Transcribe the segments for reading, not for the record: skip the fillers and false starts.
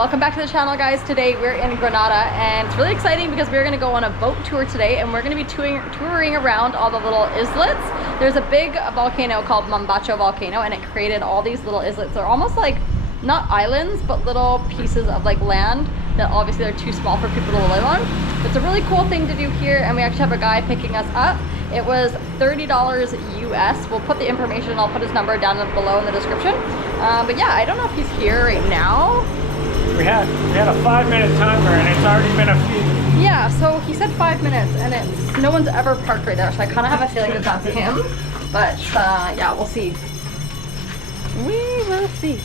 Welcome back to the channel, guys. Today we're in Granada and it's really exciting because we're going to go on a boat tour today and we're going to be touring around all the little islets. There's a big volcano called Mombacho volcano and it created all these little islets. They're almost like not islands but little pieces of like land that obviously they're too small for people to live on. It's a really cool thing to do here and we actually have a guy picking us up. It was $30 US. We'll put the information, I'll put his number down below in the description. But yeah, I don't know if he's here right now. We had a 5-minute timer and it's already been a few. Yeah, so he said 5 minutes and it's no one's ever parked right there, so I kind of have a feeling that that's him. But yeah, we'll see. We will see.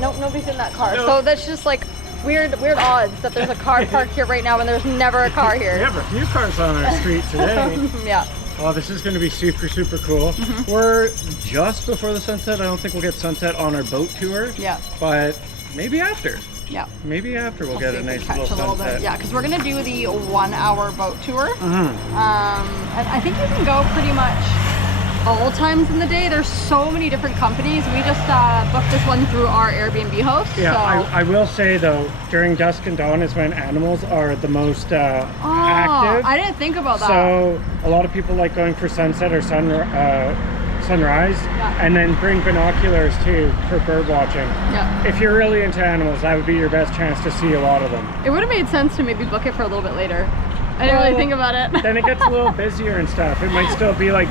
Nope, nobody's in that car. Nope. So that's just like weird odds that there's a car parked here right now and there's never a car here. We have a few cars on our street today. Yeah. Oh, this is going to be super cool. We're just before the sunset. I don't think we'll get sunset on our boat tour. Yeah. But maybe after. Yeah. Maybe after we'll get a nice little sunset. Yeah, because we're going to do the 1-hour boat tour. And I think you can go pretty much all times in the day. There's so many different companies. We just booked this one through our Airbnb host. Yeah, so. I will say though, during dusk and dawn is when animals are the most active. I didn't think about that. So a lot of people like going for sunset or sunrise, and then bring binoculars too for bird watching. Yeah. If you're really into animals, that would be your best chance to see a lot of them. It would have made sense to maybe book it for a little bit later. I didn't really think about it. Then it gets a little busier and stuff. It might still be like,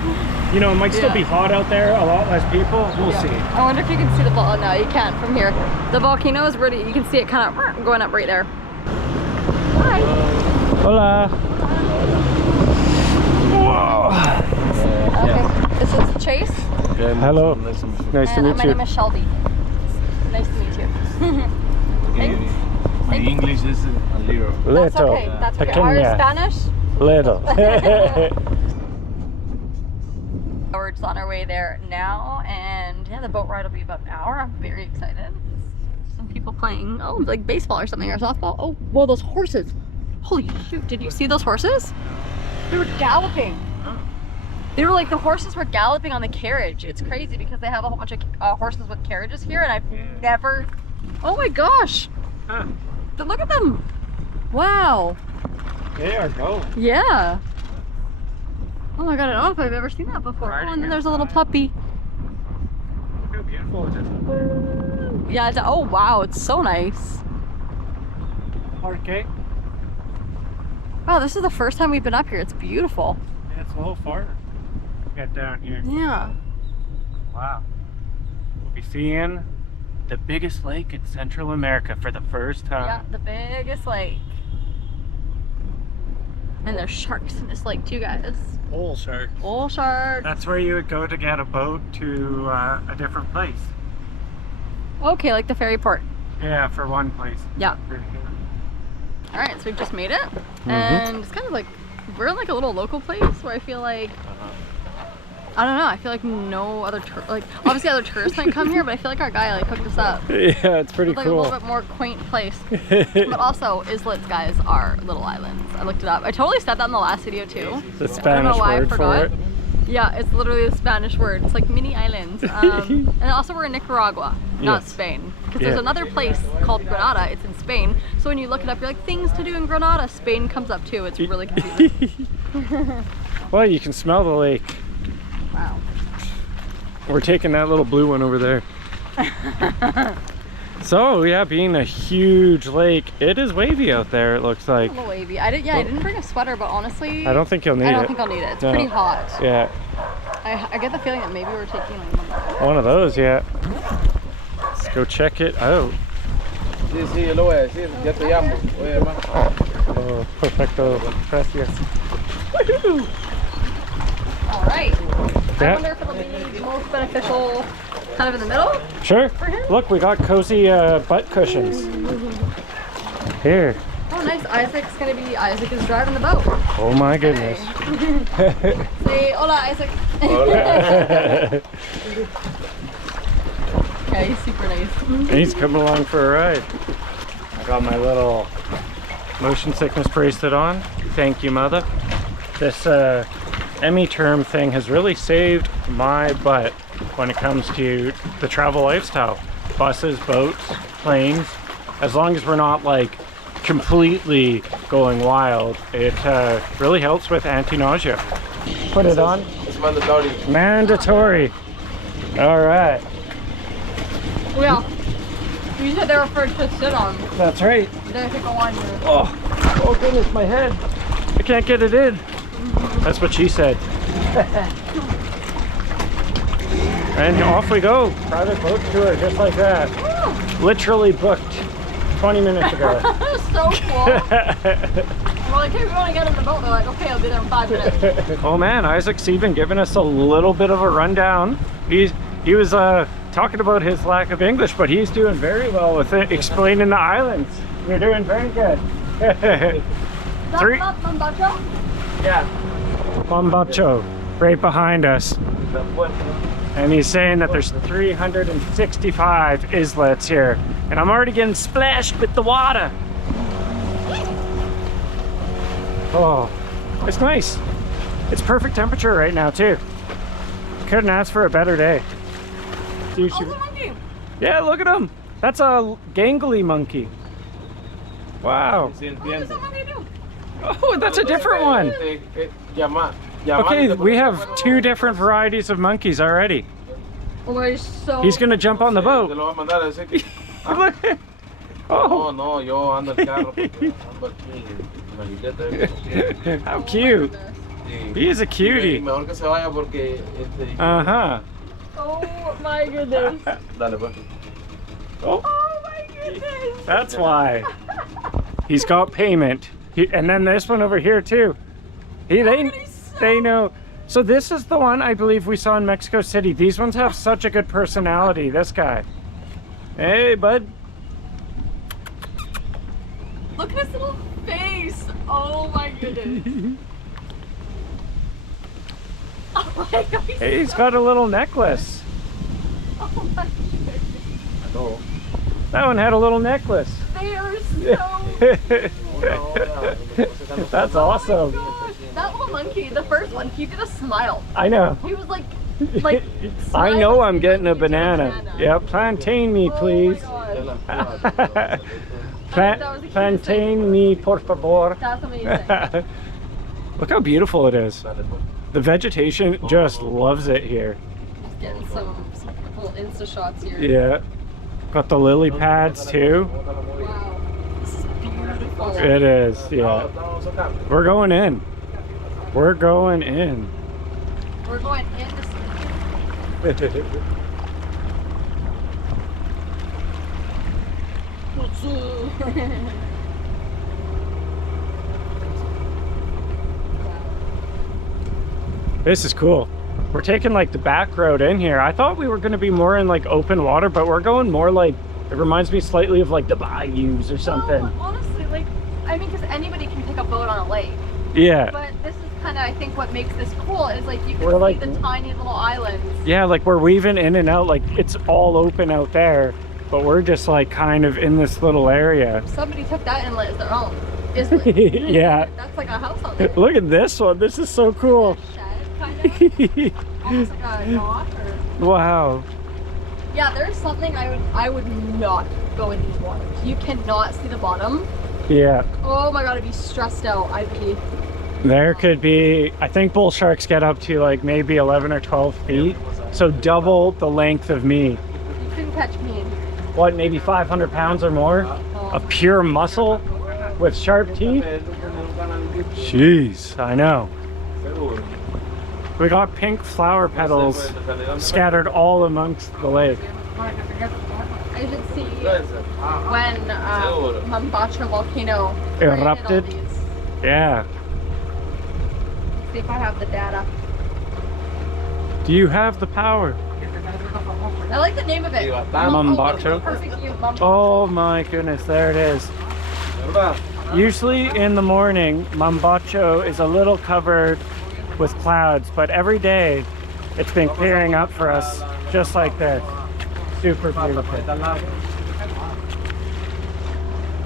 you know, it might still be hot out there, a lot less people. We'll see. I wonder if you can see the volcano. No, you can't from here. The volcano is really, you can see it kind of going up right there. Hi. Hola. Whoa. Okay, this is Chase. Hello. Nice to meet you. My name is Shelby. Nice to meet you. My English is a little. That's okay. That's okay. Our Spanish? Little. We're just on our way there now, and yeah, the boat ride will be about an hour. I'm very excited. Some people playing, like baseball or something, or softball. Oh, whoa, those horses. Holy shoot, did you see those horses? They were galloping. They were like, the horses were galloping on the carriage. It's crazy because they have a whole bunch of horses with carriages here, and I've never, oh my gosh. Look at them. Wow. They are going. Yeah. Oh my god, I don't know if I've ever seen that before. Oh, and then there's a little puppy. Look how beautiful it is. Yeah, oh wow, it's so nice. Okay. Wow, this is the first time we've been up here. It's beautiful. Yeah, it's a little farther. Get down here. Yeah. Wow. We'll be seeing the biggest lake in Central America for the first time. Yeah, the biggest lake. And there's sharks in this lake too, guys. Bull shark. Bull shark. That's where you would go to get a boat to a different place. Okay, like the ferry port. Yeah, for one place. Yeah. All right, so we've just made it. And it's kind of like, we're in like a little local place where I feel like, I don't know, I feel like no other, obviously other tourists might come here, but I feel like our guy like hooked us up. Yeah, it's pretty like cool. A little bit more quaint place. But also, islets, guys, are little islands. I looked it up. I totally said that in the last video too. The Spanish word for it. Yeah, it's literally the Spanish word. It's like mini islands. And also we're in Nicaragua, not Spain. Because there's another place called Granada. It's in Spain. So when you look it up, you're like, things to do in Granada. Spain comes up too. It's really confusing. Well, you can smell the lake. Wow. We're taking that little blue one over there. So yeah, being a huge lake, it is wavy out there, it looks like. A little wavy. I didn't bring a sweater, but honestly, I don't think you'll need it. I don't think I'll need it. It's pretty hot. Yeah. I get the feeling that maybe we're taking like one of those, yeah. Let's go check it out. Oh, perfecto. Gracias. All right. I wonder if it'll be most beneficial kind of in the middle? Sure. Look, we got cozy butt cushions. Here. Oh, nice. Isaac is driving the boat. Oh my goodness. Say hola, Isaac. Hola. Yeah, he's super nice. He's coming along for a ride. I got my little motion sickness bracelet on. Thank you, mother. This Emmy term thing has really saved my butt when it comes to the travel lifestyle. buses, boats, planes. As long as we're not like completely going wild, it really helps with anti-nausea. Put it on. It's mandatory. Mandatory. All right. Yeah. You said they were for to sit on. That's right. They could go on your... Oh goodness, my head. I can't get it in. That's what she said. And off we go. Private boat tour, just like that. Literally booked 20 minutes ago. So cool. We're like, hey, we want to get in the boat. They're like, okay, I'll be there in 5 minutes. Oh man, Isaac's even giving us a little bit of a rundown. He was talking about his lack of English, but he's doing very well with it, explaining the islands. You're doing very good. Three. Mambacho? Yeah. Mambacho, right behind us. And he's saying that there's 365 islets here. And I'm already getting splashed with the water. Oh, it's nice. It's perfect temperature right now too. Couldn't ask for a better day. Oh, the monkey. Yeah, look at him. That's a gangly monkey. Wow. What does the monkey do? Oh, that's a different one. Okay, we have 2 different varieties of monkeys already. We're so... He's gonna jump on the boat. Look. Oh. No, yo ando el carro porque ando aquí. Imagínate. How cute. He is a cutie. Mejor que se vaya porque Uh-huh. Oh my goodness. Dale pues. Oh, Oh my goodness. that's why. He's got payment. And then this one over here too. They know. So this is the one I believe we saw in Mexico City. These ones have such a good personality. This guy. Hey, bud. Look at his little face. Oh my goodness. Oh my God. Hey, he's got a little necklace. Oh my goodness. No. That one had a little necklace. They are so... That's Oh awesome. my gosh. That little monkey, the first one, he did a smile. I know. He was like I know I'm getting a like he did banana. Yeah, plantain me, please. Oh my gosh. Plantain me, por favor. That's amazing. Look how beautiful it is. The vegetation just loves it here. Just getting some little Insta shots here. Yeah. Got the lily pads too. Wow. This is beautiful. It is, yeah. We're going in. We're going in. We're going in to This is cool. We're taking like the back road in here. I thought we were going to be more in like open water, but we're going more like, it reminds me slightly of like the bayous or something. Oh, honestly, like, I mean, because anybody can pick a boat on a lake. Yeah. But this is kind of, I think, what makes this cool is like you can We're see like- the tiny little islands. Yeah, like we're weaving in and out, like it's all open out there, but we're just like kind of in this little area. Somebody took that inlet as their own. Islet. Yeah. That's like a house out there. Look at this one. This is so cool. Shed, kind of. Almost like a yacht or... Wow. Yeah, there's something I would not go in these waters. You cannot see the bottom. Yeah. Oh my god, I'd be stressed out. I'd be... There could be, I think bull sharks get up to like maybe 11 or 12 feet. So double the length of me. You couldn't catch me in here. What, maybe 500 pounds or more of pure muscle with sharp teeth? Jeez, I know. We got pink flower petals scattered all amongst the lake. I should see when Mambacho volcano Erupted? created all these. Yeah. See if I have the data. Do you have the power? I like the name of it. Mambacho? Perfect view. Mambacho. Oh my goodness, there it is. Usually in the morning, Mambacho is a little covered with clouds, but every day it's been clearing up for us just like this. Super beautiful.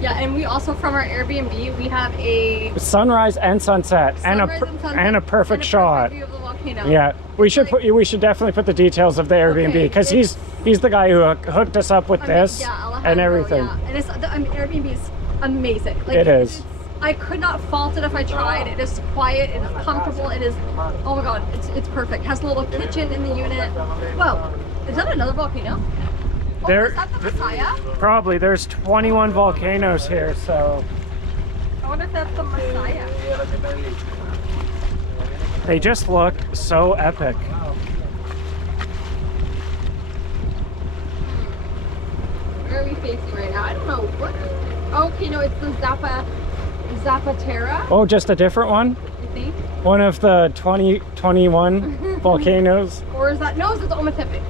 Yeah, and we also, from our Airbnb, we have a Sunrise and sunset, sunrise and sunset and a perfect shot. view of the volcano. Yeah, we should definitely put the details of the Airbnb Okay, because he's He's the guy who hooked us up with this Alejandro, and everything. Yeah. And Airbnb is amazing. Like, it is. I could not fault it if I tried. It is quiet, it is comfortable, it is, oh my god, it's perfect. It has a little kitchen in the unit. Whoa, is that another volcano? Oh, is that the Messiah? Probably. There's 21 volcanoes here, so. I wonder if that's the Messiah. They just look so epic. Where are we facing right now? I don't know. What? Okay, no, it's the Zapatera. Oh, just a different one? You think? One of the 21 volcanoes? Or is that, no, it's Ometepe.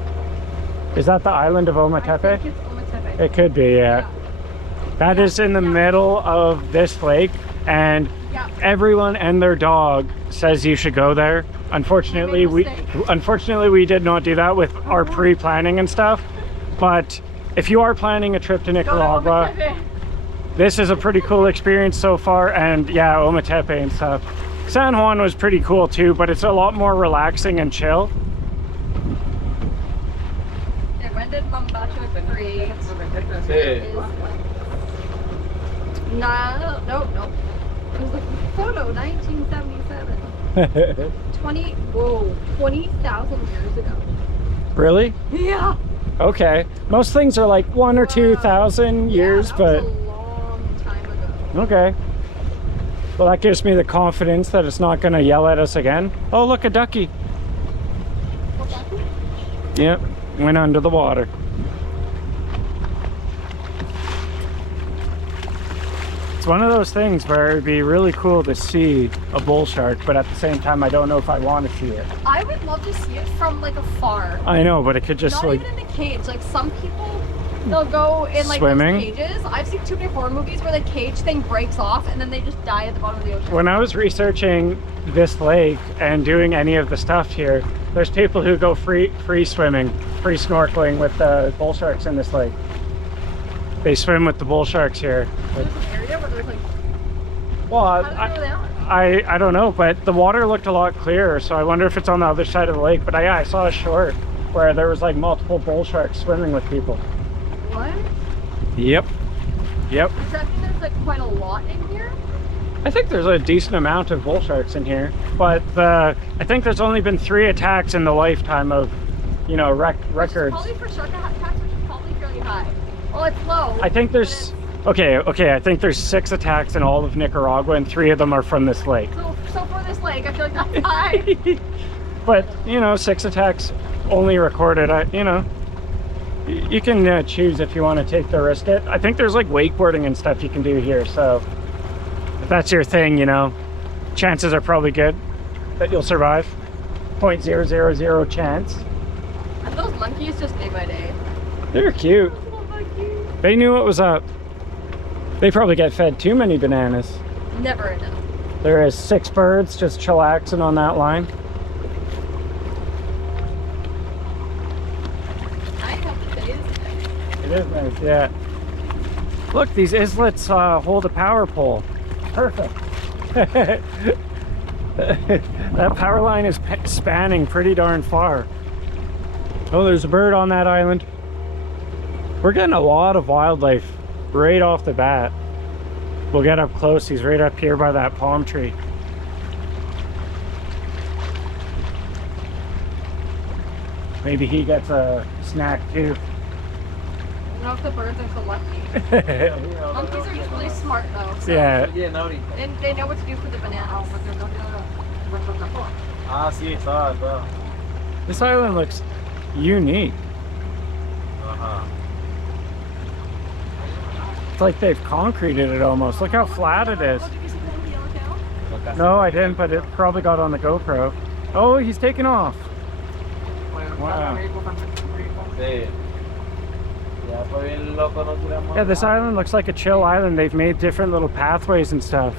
Is that the island of I Ometepe? think it's Ometepe. It could be, yeah. That is in the middle of this lake, and everyone and their dog says you should go there. Unfortunately, we did not do that with our pre-planning and stuff. But if you are planning a trip to Nicaragua, this is a pretty cool experience so far. And yeah, Ometepe and stuff. San Juan was pretty cool too, but it's a lot more relaxing and chill. When did Mambacho create? No. It was a photo, 1977. 20,000 years ago. Really? Yeah. Okay. Most things are like 1,000 or 2,000 years, that but was a long time ago. okay. Well, that gives me the confidence that it's not going to yell at us again. Oh, look, a ducky. Yep, went under the water. It's one of those things where it'd be really cool to see a bull shark, but at the same time, I don't know if I want to see it. I would love to see it from like afar. I know, but it could just Not like... even in a cage. Like some people, they'll go in like Swimming? those cages. I've seen too many horror movies where the cage thing breaks off and then they just die at the bottom of the ocean. When I was researching this lake and doing any of the stuff here, there's people who go free swimming, free snorkeling with the bull sharks in this lake. They swim with the bull sharks here. There's an area where there's like, Well, how do they know where they are? I don't know, but the water looked a lot clearer, so I wonder if it's on the other side of the lake. But I saw a short where there was like multiple bull sharks swimming with people. What? Yep. Does that mean there's like quite a lot in here? I think there's a decent amount of bull sharks in here, but I think there's only been 3 attacks in the lifetime of, you know, records. Probably for shark attacks, which is probably fairly high. Well, it's low. I think there's... Okay, I think there's 6 attacks in all of Nicaragua, and 3 of them are from this lake. So for this lake, I feel like that's high. But, you know, 6 attacks only recorded. You know, you can choose if you want to take the risk. I think there's like wakeboarding and stuff you can do here, so if that's your thing, you know, chances are probably good that you'll survive. 0.000 chance. And those monkeys just day by day. They're cute. Those little monkeys. They knew what was up. They probably get fed too many bananas. Never enough. There is 6 birds just chillaxing on that line. I have to say this. It is nice, yeah. Look, these islets hold a power pole. Perfect. That power line is spanning pretty darn far. Oh, there's a bird on that island. We're getting a lot of wildlife right off the bat. We'll get up close. He's right up here by that palm tree. Maybe he gets a snack too. I don't know if the birds are so lucky. Monkeys are just really smart though. So Yeah. and they know what to do for the bananas. Ah, sí, estaba, estaba. This island looks unique. Ajá. It's like they've concreted it almost. Look how flat it is. Oh, did you see the yellow tail? No, I didn't, but it probably got on the GoPro. Oh, he's taking off. Wow. Sí. Ya fue bien loco, no tiramos. Yeah, this island looks like a chill island. They've made different little pathways and stuff.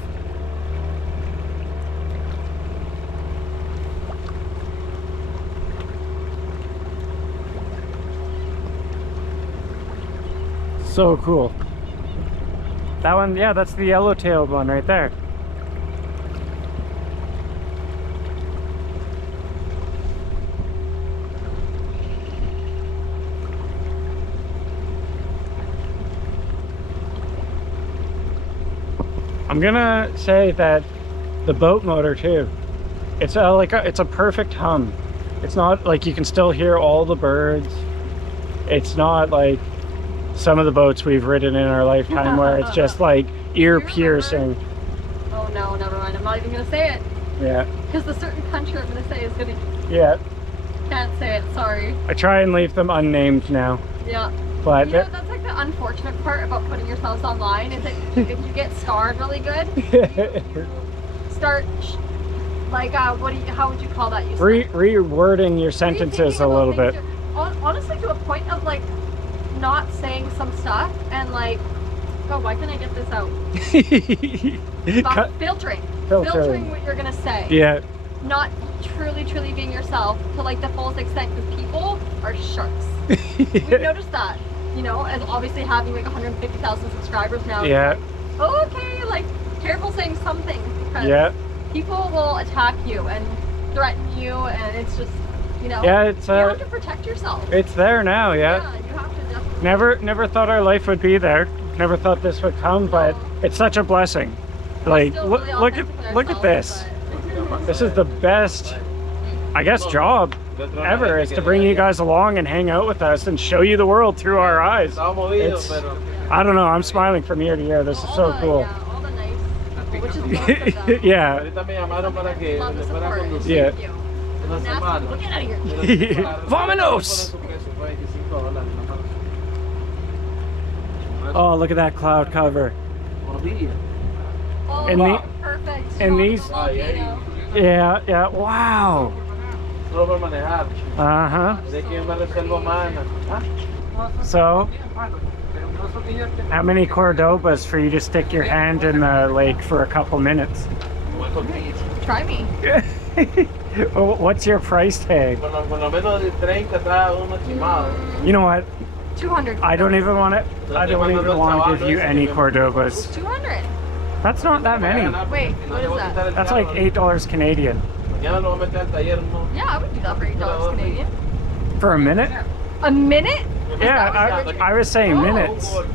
So cool. That one, yeah, that's the yellow-tailed one right there. I'm gonna say that the boat motor too. It's it's a perfect hum. It's not like you can still hear all the birds. It's not like some of the boats we've ridden in our lifetime where it's just like ear piercing. Oh no, never mind. I'm not even gonna say it. Yeah. Because the certain country I'm gonna say is gonna. Yeah. Can't say it. Sorry. I try and leave them unnamed now. Yeah. But you know, that's like the unfortunate part about putting yourselves online is that if you get starred really good, you start like how would you call that? You rewording your sentences a little bit. Honestly, to a point of like not saying some stuff and like, oh, why can't I get this out? Filtering what you're gonna say. Yeah. Not truly being yourself to like the fullest extent, because people are sharks. We've noticed that, you know, as obviously having like 150,000 subscribers now. Yeah. Oh, okay, like careful saying something, because people will attack you and threaten you, and it's just, you know, yeah, it's you have to protect yourself. It's there now. Yeah, you have to definitely. Never thought our life would be there. Never thought this would come, but it's such a blessing. Like look at this. This is the best, I guess, job ever, is to bring you guys along and hang out with us and show you the world through our eyes. I don't know, I'm smiling from ear to ear. This is so cool. Yeah, all the nice people, which is most of them. Yeah. Love the support. Yeah. Thank you. Nasty, we'll get out of here. Vamonos! Oh, look at that cloud cover. Oh, And perfect. and these, Volcano. yeah, wow. Uh-huh. So, how many Cordobas for you to stick your hand in the lake for a couple minutes? Try me. What's your price tag? You know what? 200. I don't even want to give you any Cordobas. 200. That's not that many. Wait, what is that? That's like $8 Canadian. Yeah, I would do that for $8 Canadian. For a minute? A minute? Yeah, I was saying minutes. Okay,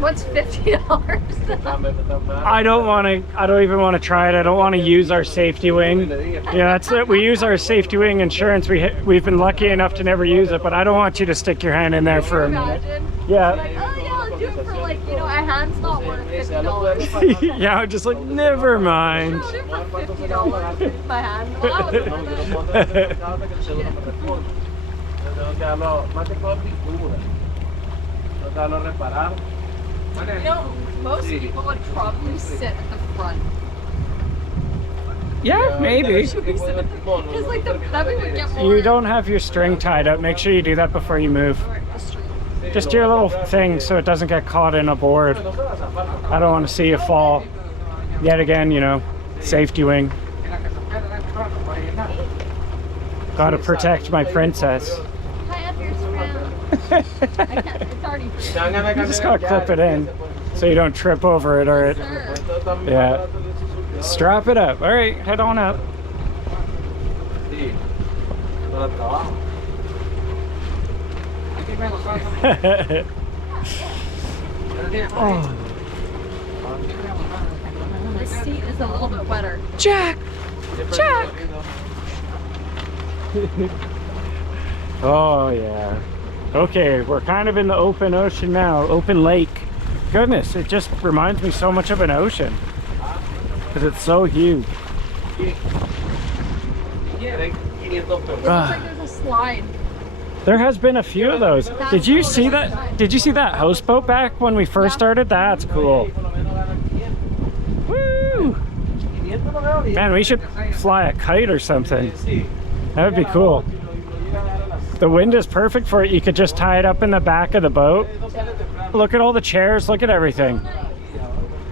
what's $50? I don't even want to try it. I don't want to use our safety wing. Yeah, that's it. We use our safety wing insurance. We've been lucky enough to never use it, but I don't want you to stick your hand in there for a minute. Yeah. Like, oh yeah, I'll do it for like, you know, a hand's not worth $50. Yeah, I'm just like, never mind. I'll do it for $50. My hand. Well, I was you know, most people would probably sit at the front. Yeah, maybe. Because like that way would get more. You don't have your string tied up. Make sure you do that before you move. Just your little thing so it doesn't get caught in a board. I don't want to see you fall. Yet again, you know, safety wing. Gotta protect my princess. Tie up your strap. I can't, it's already You just gotta clip it in so you don't trip over it, or it. Yeah. Strap it up. All right, head on up. Oh. The seat is a little bit wetter. Jack! Jack! Oh yeah. Okay, we're kind of in the open ocean now, open lake. Goodness, it just reminds me so much of an ocean because it's so huge. It looks like there's a slide. There has been a few of those. Did you see that? Did you see that houseboat back when we first started? That's cool. Woo! Man, we should fly a kite or something. That would be cool. The wind is perfect for it. You could just tie it up in the back of the boat. Look at all the chairs. Look at everything.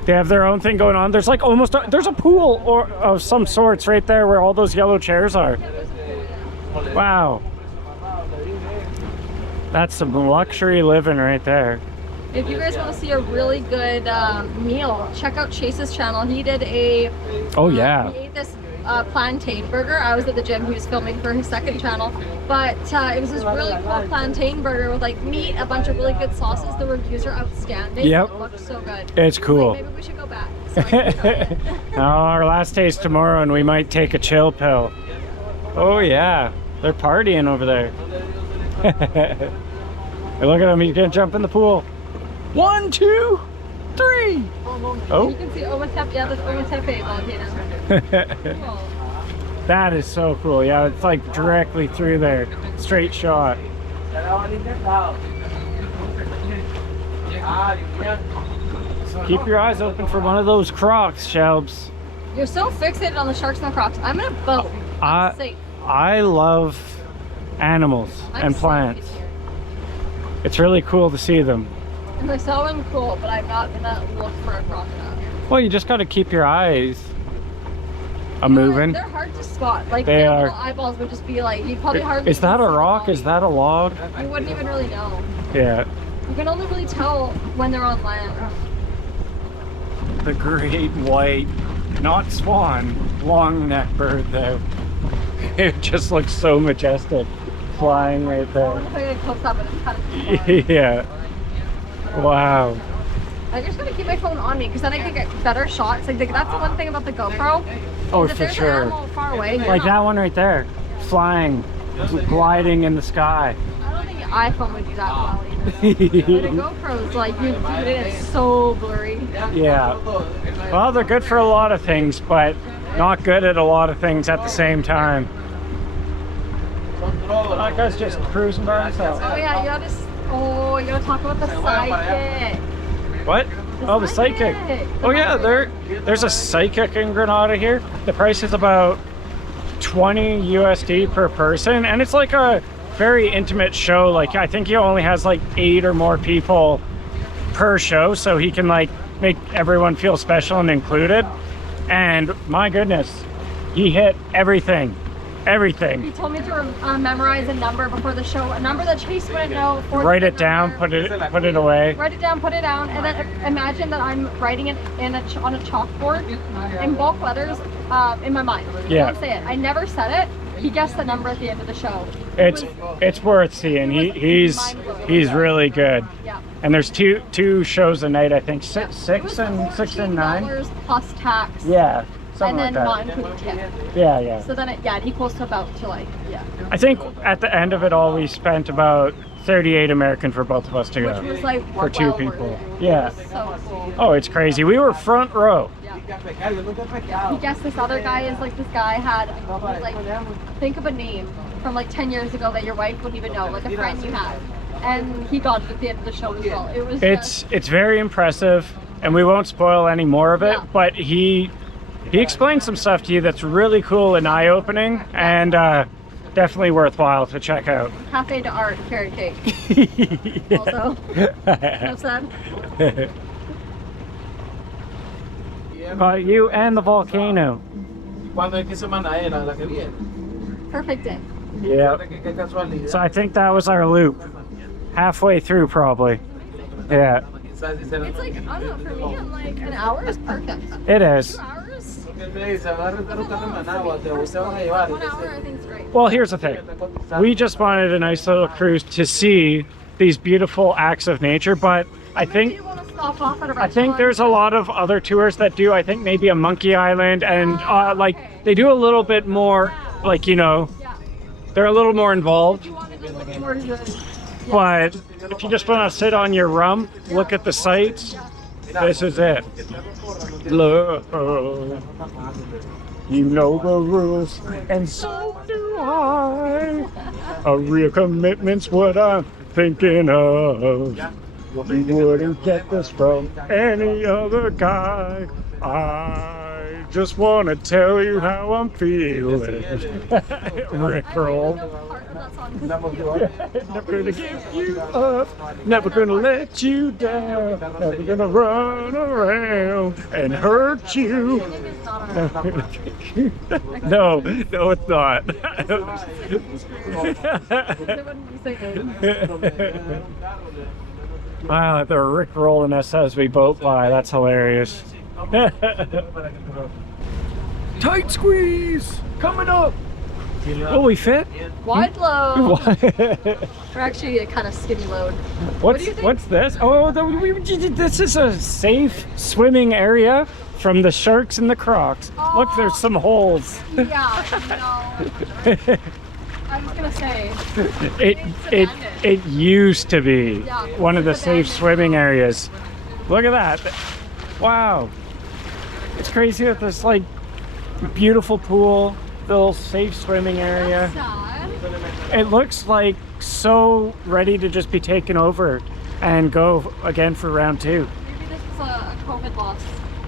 They have their own thing going on. There's like there's a pool or of some sorts right there where all those yellow chairs are. Wow. That's some luxury living right there. If you guys want to see a really good meal, check out Chase's channel. He did a... Oh yeah. He ate this plantain burger. I was at the gym. He was filming for his second channel, but it was this really cool plantain burger with like meat, a bunch of really good sauces. The reviews are outstanding. Yep. It looked so good. It's cool. Like, maybe we should go back. So I can try it. Oh, our last day's tomorrow, and we might take a chill pill. Oh yeah, they're partying over there. Hey, look at him, he's gonna jump in the pool. 1, 2, 3. Oh. You can see Ometepe, yeah, that's Ometepe volcano. Cool. That is so cool. Yeah, it's like directly through there. Straight shot. Keep your eyes open for one of those crocs, Shelbs. You're so fixated on the sharks and the crocs. I'm in a boat. I'm safe. I love animals and plants. It's really cool to see them. And they're so cool, but I'm not gonna look for a crocodile. Well, you just got to keep your eyes moving. They're hard to spot. Like They their are. little eyeballs would just be like, you'd probably hardly Is that a even see the rock? body. Is that a log? You wouldn't even really know. Yeah. You can only really tell when they're on land. The great white, not swan, long neck bird though. It just looks so majestic flying right I there. don't know if I get close up, but it's kind of Yeah. Wow. I just gotta keep my phone on me because then I can get better shots. Like that's the one thing about the GoPro. Oh, is if for there's sure. an animal far away, Like that one right there, flying, gliding in the sky. I don't think the iPhone would do that well either. But a GoPro is like, you zoom it in, it's so blurry. Yeah. Well, they're good for a lot of things, but not good at a lot of things at the same time. That guy's just cruising by himself. Oh yeah, you gotta talk about the psychic. What? Oh, the psychic. Oh yeah, there's a psychic in Granada here. The price is about 20 USD per person, and it's like a very intimate show. Like I think he only has like 8 or more people per show, so he can like make everyone feel special and included. And my goodness, he hit everything. Everything. He told me to memorize a number before the show, a number that Chase wouldn't know. Write it down, put it away. Write it down, put it down, and then imagine that I'm writing it on a chalkboard in bulk letters in my mind. Yeah. Don't say it. I never said it. He guessed the number at the end of the show. It's worth seeing. He's really good. Yeah. And there's two shows a night, I think. Six It was and $9. $14 plus tax. Yeah. Something And then like not including tip. that. Yeah. So then it equals to about yeah. I think at the end of it all, we spent about 38 American for both of us to go. Which was like For 2 well people. worth it. Yeah. It was so cool. Oh, it's crazy. We were front row. Yeah. He guessed this other guy is like this guy had like think of a name from like 10 years ago that your wife wouldn't even know, like a friend you had. And he got it at the end of the show as well. It was It's very impressive, and we won't spoil any more of it, Yeah. but he explained some stuff to you that's really cool and eye-opening, and definitely worthwhile to check out. Cafe de Art carrot cake. Also, enough said. You and the volcano. Perfect day. Yeah. So I think that was our loop. Halfway through, probably. Yeah, It's like, I don't know, for me, I'm like, an hour is perfect. it is. 2 hours? 1 hour, I think is great. Well, here's the thing. We just wanted a nice little cruise to see these beautiful acts of nature, but I think You want to stop off at a I think there's a lot of other tours that do. I think maybe a Monkey Island, and like they do a little bit more, like, you know, Yeah. they're a little more involved. You want to just look more good. But if you just want to sit on your rum, look at the sights, this is it. Love, you know the rules, and so do I. A real commitment's what I'm thinking of. You wouldn't get this from any other guy. I just want to tell you how I'm feeling. Rickroll. Never gonna give you up, never gonna let you down, never gonna run around and hurt you. No, it's not. Wow, they're rickrolling us as we boat by. That's hilarious. Tight squeeze! Coming up! Oh, we fit? Wide load. We're actually a kind of skinny load. What do you think? What's this? Oh, this is a safe swimming area from the sharks and the crocs. Oh. Look, there's some holes. Yeah, no. I was gonna say. It used to be Yeah, one of the it's safe abandoned. swimming areas. Look at that. Wow. It's crazy that this like beautiful pool, little safe swimming area. Sad. It looks like so ready to just be taken over and go again for round 2. Maybe this is a COVID loss.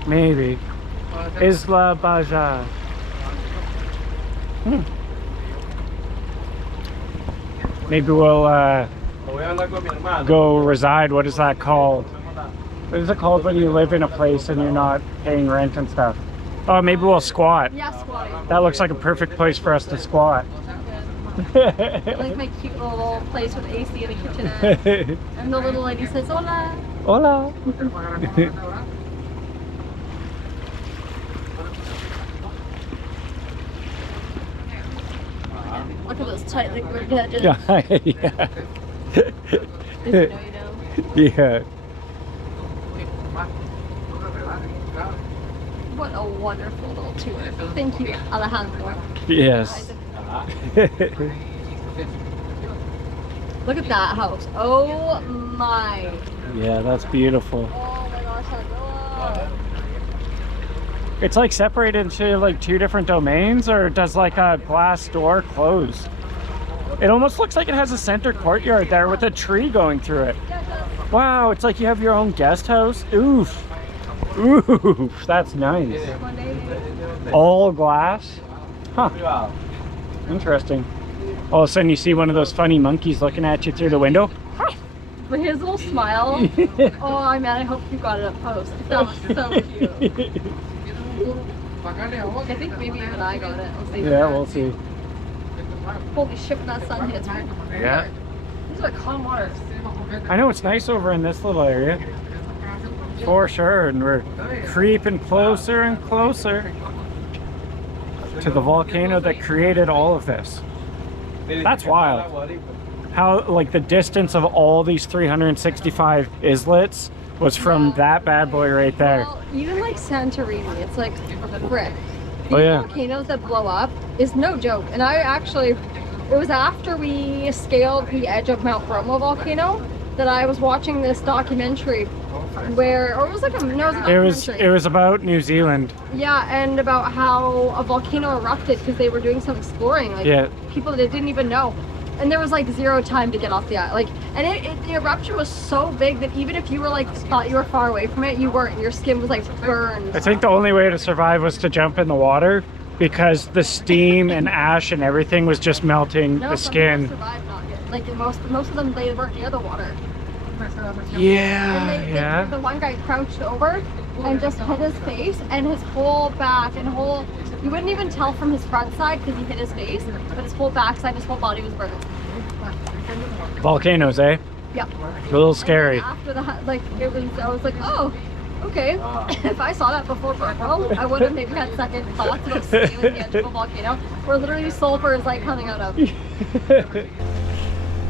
Maybe. Isla Baja. Maybe we'll go reside. What is that called? What is it called when you live in a place and you're not paying rent and stuff? Oh, maybe we'll squat. Yeah, squatting. That looks like a perfect place for us to squat. Like my cute little place with AC in the kitchen. And the little lady says, hola. Hola. Look at those tight liquid edges. Yeah. If you know, you know. Yeah. What a wonderful little tour. Thank you, Alejandro. Yes. Look at that house. Oh my. Yeah, that's beautiful. Oh my gosh, I love. It's like separated into like 2 different domains, or does like a glass door close? It almost looks like it has a center courtyard there with a tree going through it. Wow, it's like you have your own guest house. Oof. Oof, that's nice. One day, maybe. All glass? Huh. Interesting. All of a sudden you see one of those funny monkeys looking at you through the window. But his little smile. Oh man, I hope you got it up post. That was so cute. I think maybe even I got it. We'll see. Yeah, we'll see. Holy shit, when that sun hits me. Yeah. These are calm waters. I know it's nice over in this little area. For sure, and we're creeping closer and closer to the volcano that created all of this. That's wild. How, like, the distance of all these 365 islets was from that bad boy right there. Well, even like Santorini, it's like a brick. These Oh, yeah. volcanoes that blow up is no joke. And I actually, it was after we scaled the edge of Mount Bromo volcano that I was watching this documentary where, or it was like a, no, it was a documentary. It was about New Zealand. Yeah, and about how a volcano erupted because they were doing some exploring, like Yeah. people that didn't even know. And there was like 0 time to get off the island. Like, and the eruption was so big that even if you were like thought you were far away from it, you weren't. Your skin was like burned. I think the only way to survive was to jump in the water because the steam and ash and everything was just melting No, the some people skin. survived not good. Like most of them, they weren't near the water. Yeah, And yeah. the one guy crouched over and just hit his face and his whole back and whole. You wouldn't even tell from his front side because he hit his face, but his whole backside, his whole body was burned. Volcanoes, eh? Yeah. A little scary. And after that, like it was, I was like, oh, okay. If I saw that before Brooklyn, I would have maybe had second thoughts about scaling the edge of a volcano, where literally sulfur is like coming out of.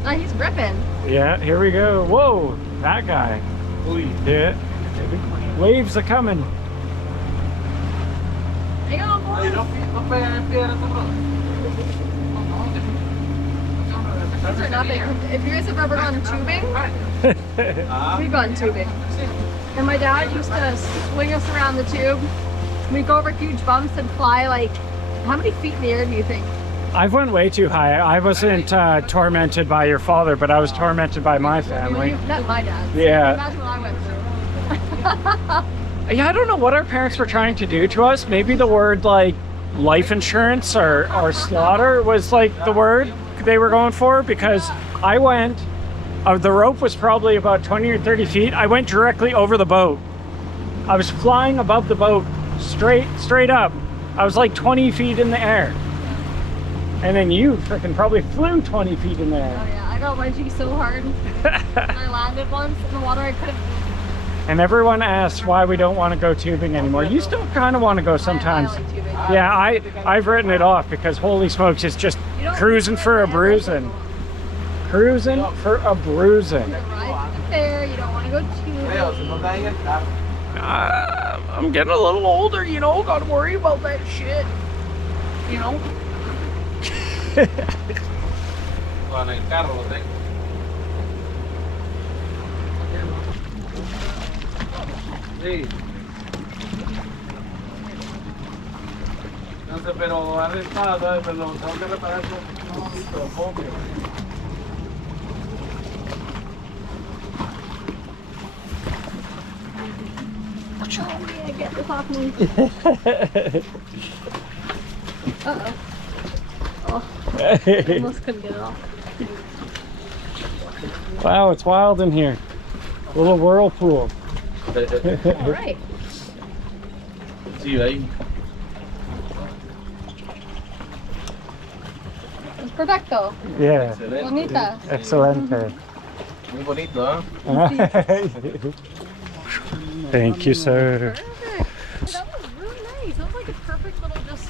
He's ripping. Yeah, here we go. Whoa, that guy. Yeah. Waves are coming. Hang on, boys. These are nothing. If you guys have ever gone tubing, we've gone tubing. And my dad used to swing us around the tube. We'd go over huge bumps and fly like, how many feet in the air do you think? I've went way too high. I wasn't tormented by your father, but I was tormented by my family. You've met my dad. Yeah. Imagine what I went through. Yeah, I don't know what our parents were trying to do to us. Maybe the word like life insurance or slaughter was like the word they were going for, because I went, the rope was probably about 20 or 30 feet. I went directly over the boat. I was flying above the boat straight up. I was like 20 feet in the air. And then you freaking probably flew 20 feet in the air. Oh yeah, I got wedgie so hard. I landed once in the water, I couldn't. And everyone asks why we don't want to go tubing anymore. You still kind of want to go sometimes. I like tubing. Yeah, I've written it off because holy smokes, it's just cruising for a bruising. Cruising for a bruising. Right there, you don't want to go too. I'm getting a little older, you know, gotta worry about that shit. You know? Con el carro lo tengo. Sí. No sé, pero arrestado, ¿sabes? Pero tengo que reparar un poquito. Yeah, get this off me. Uh-oh. Oh, almost couldn't get it off. Wow, it's wild in here. Little whirlpool. All right. Sí, ahí. It's perfecto. Yeah, Bonita. excelente. Muy bonito, ¿eh? Thank you, sir. Perfect. That was really nice. That was like a perfect little just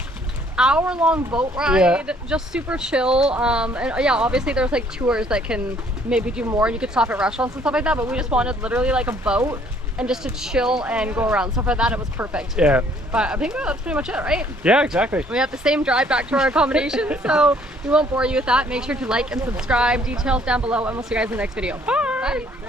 hour-long boat ride. Just super chill. And yeah, obviously there's like tours that can maybe do more and you could stop at restaurants and stuff like that, but we just wanted literally like a boat and just to chill and go around. So for that it was perfect. Yeah. But I think that's pretty much it, right? Yeah, exactly. We have the same drive back to our accommodation, so we won't bore you with that. Make sure to like and subscribe. Details down below, and we'll see you guys in the next video. Bye!